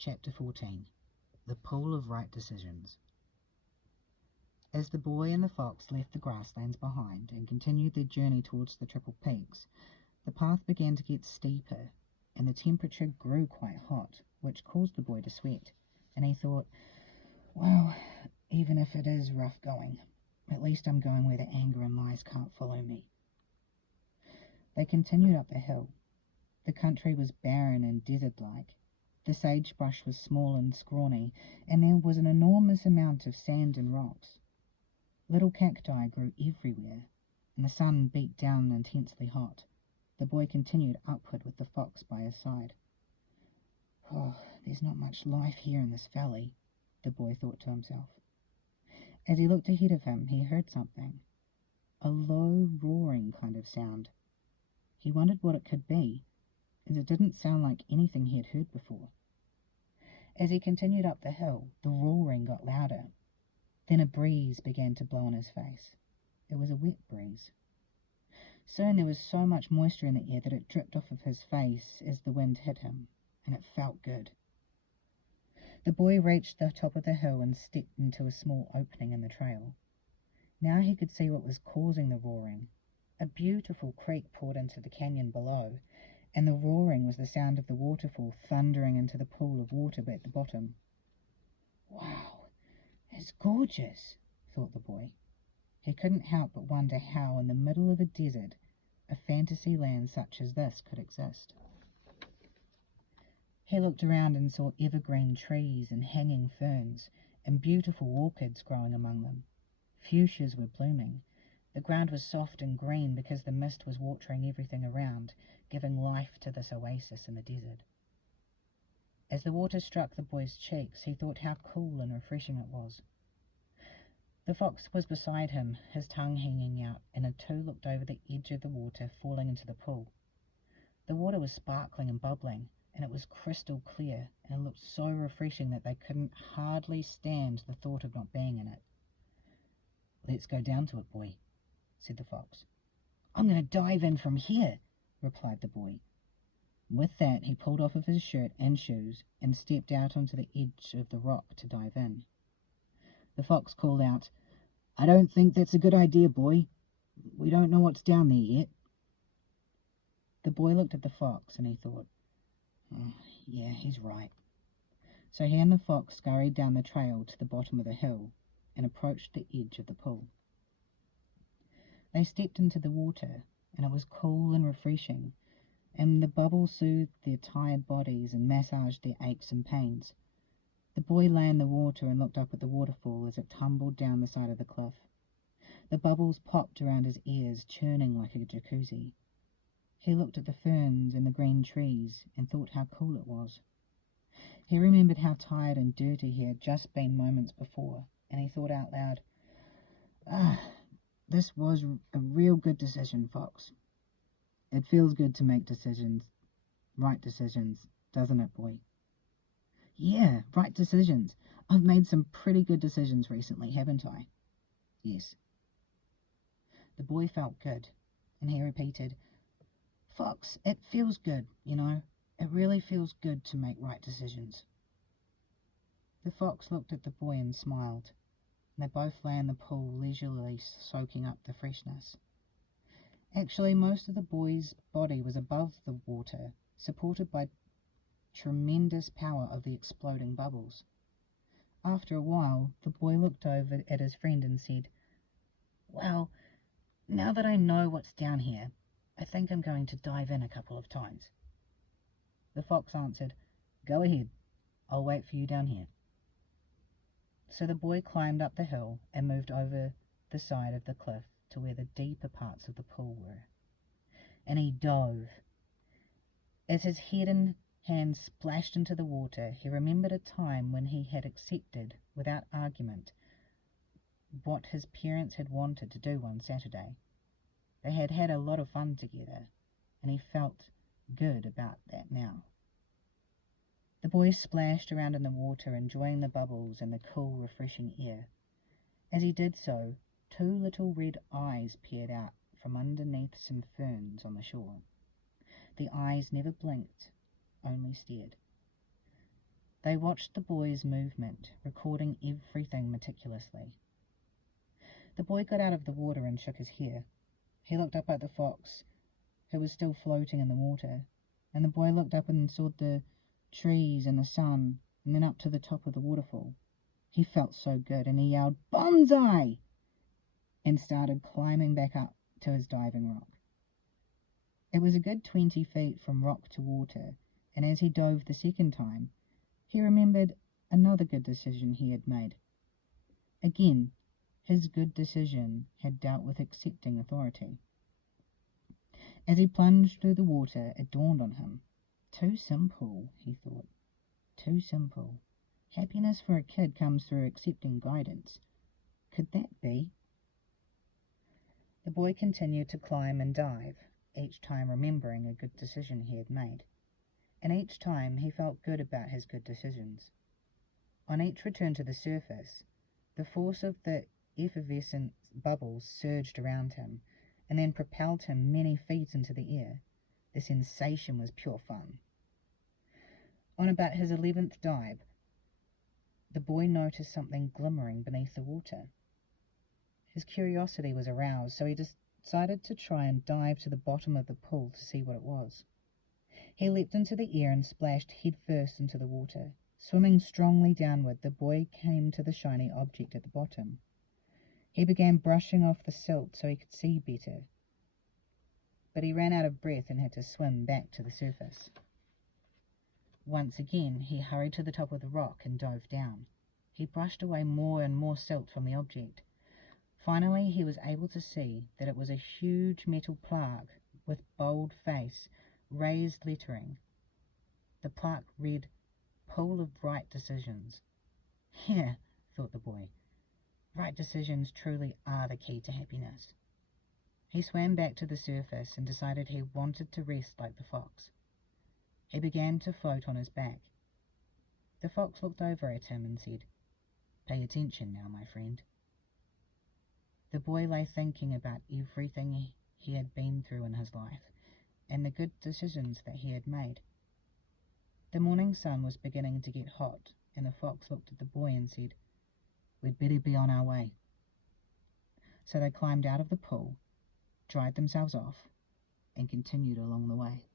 Chapter 14. The Pool of Right Decisions. As the boy and the fox left the grasslands behind and continued their journey towards the Triple Peaks, the path began to get steeper, and the temperature grew quite hot, which caused the boy to sweat, and he thought, well, even if it is rough going, at least I'm going where the anger and lies can't follow me. They continued up the hill. The country was barren and desert-like. The sagebrush was small and scrawny, and there was an enormous amount of sand and rocks. Little cacti grew everywhere, and the sun beat down intensely hot. The boy continued upward with the fox by his side. Oh, there's not much life here in this valley, the boy thought to himself. As he looked ahead of him, he heard something, a low, roaring kind of sound. He wondered what it could be, as it didn't sound like anything he had heard before. As he continued up the hill, the roaring got louder. Then a breeze began to blow in his face. It was a wet breeze. Soon there was so much moisture in the air that it dripped off of his face as the wind hit him, and it felt good. The boy reached the top of the hill and stepped into a small opening in the trail. Now he could see what was causing the roaring. A beautiful creek poured into the canyon below, and the roaring was the sound of the waterfall thundering into the pool of water at the bottom. Wow, it's gorgeous, thought the boy. He couldn't help but wonder how, in the middle of a desert, a fantasy land such as this could exist. He looked around and saw evergreen trees and hanging ferns, and beautiful orchids growing among them. Fuchsias were blooming. The ground was soft and green because the mist was watering everything around, giving life to this oasis in the desert. As the water struck the boy's cheeks, he thought how cool and refreshing it was. The fox was beside him, his tongue hanging out, and the two looked over the edge of the water, falling into the pool. The water was sparkling and bubbling, and it was crystal clear, and it looked so refreshing that they couldn't hardly stand the thought of not being in it. "Let's go down to it, boy," said the fox. "I'm going to dive in from here," replied the boy. With that, he pulled off of his shirt and shoes and stepped out onto the edge of the rock to dive in. The fox called out, "I don't think that's a good idea, boy. We don't know what's down there yet." The boy looked at the fox and he thought, oh, yeah, he's right. So he and the fox scurried down the trail to the bottom of the hill and approached the edge of the pool. They stepped into the water, and it was cool and refreshing, and the bubbles soothed their tired bodies and massaged their aches and pains. The boy lay in the water and looked up at the waterfall as it tumbled down the side of the cliff. The bubbles popped around his ears, churning like a jacuzzi. He looked at the ferns and the green trees and thought how cool it was. He remembered how tired and dirty he had just been moments before, and he thought out loud, this was a real good decision, Fox. It feels good to make decisions, right decisions, doesn't it, boy? Yeah, right decisions. I've made some pretty good decisions recently, haven't I? Yes. The boy felt good, and he repeated, Fox, it feels good, you know. It really feels good to make right decisions. The fox looked at the boy and smiled, and they both lay in the pool leisurely soaking up the freshness. Actually, most of the boy's body was above the water, supported by tremendous power of the exploding bubbles. After a while, the boy looked over at his friend and said, well, now that I know what's down here, I think I'm going to dive in a couple of times. The fox answered, go ahead, I'll wait for you down here. So the boy climbed up the hill and moved over the side of the cliff to where the deeper parts of the pool were. And he dove. As his head and hands splashed into the water, he remembered a time when he had accepted, without argument, what his parents had wanted to do one Saturday. They had had a lot of fun together, and he felt good about that now. The boy splashed around in the water, enjoying the bubbles and the cool, refreshing air. As he did so, 2 little red eyes peered out from underneath some ferns on the shore. The eyes never blinked, only stared. They watched the boy's movement, recording everything meticulously. The boy got out of the water and shook his hair. He looked up at the fox, who was still floating in the water, and the boy looked up and saw the trees and the sun, and then up to the top of the waterfall. He felt so good, and he yelled, "Bonsai!" and started climbing back up to his diving rock. It was a good 20 feet from rock to water, and as he dove the second time, he remembered another good decision he had made. Again, his good decision had dealt with accepting authority. As he plunged through the water, it dawned on him. Too simple, he thought. Too simple. Happiness for a kid comes through accepting guidance. Could that be? The boy continued to climb and dive, each time remembering a good decision he had made. And each time he felt good about his good decisions. On each return to the surface, the force of the effervescent bubbles surged around him, and then propelled him many feet into the air. The sensation was pure fun. On about his 11th dive, the boy noticed something glimmering beneath the water. His curiosity was aroused, so he decided to try and dive to the bottom of the pool to see what it was. He leapt into the air and splashed headfirst into the water. Swimming strongly downward, the boy came to the shiny object at the bottom. He began brushing off the silt so he could see better, but he ran out of breath and had to swim back to the surface. Once again, he hurried to the top of the rock and dove down. He brushed away more and more silt from the object. Finally, he was able to see that it was a huge metal plaque with bold face, raised lettering. The plaque read, "Pool of Right Decisions." Yeah, thought the boy. Right decisions truly are the key to happiness. He swam back to the surface and decided he wanted to rest like the fox. He began to float on his back. The fox looked over at him and said, "Pay attention now, my friend." The boy lay thinking about everything he had been through in his life and the good decisions that he had made. The morning sun was beginning to get hot, and the fox looked at the boy and said, "We'd better be on our way." So they climbed out of the pool, dried themselves off, and continued along the way.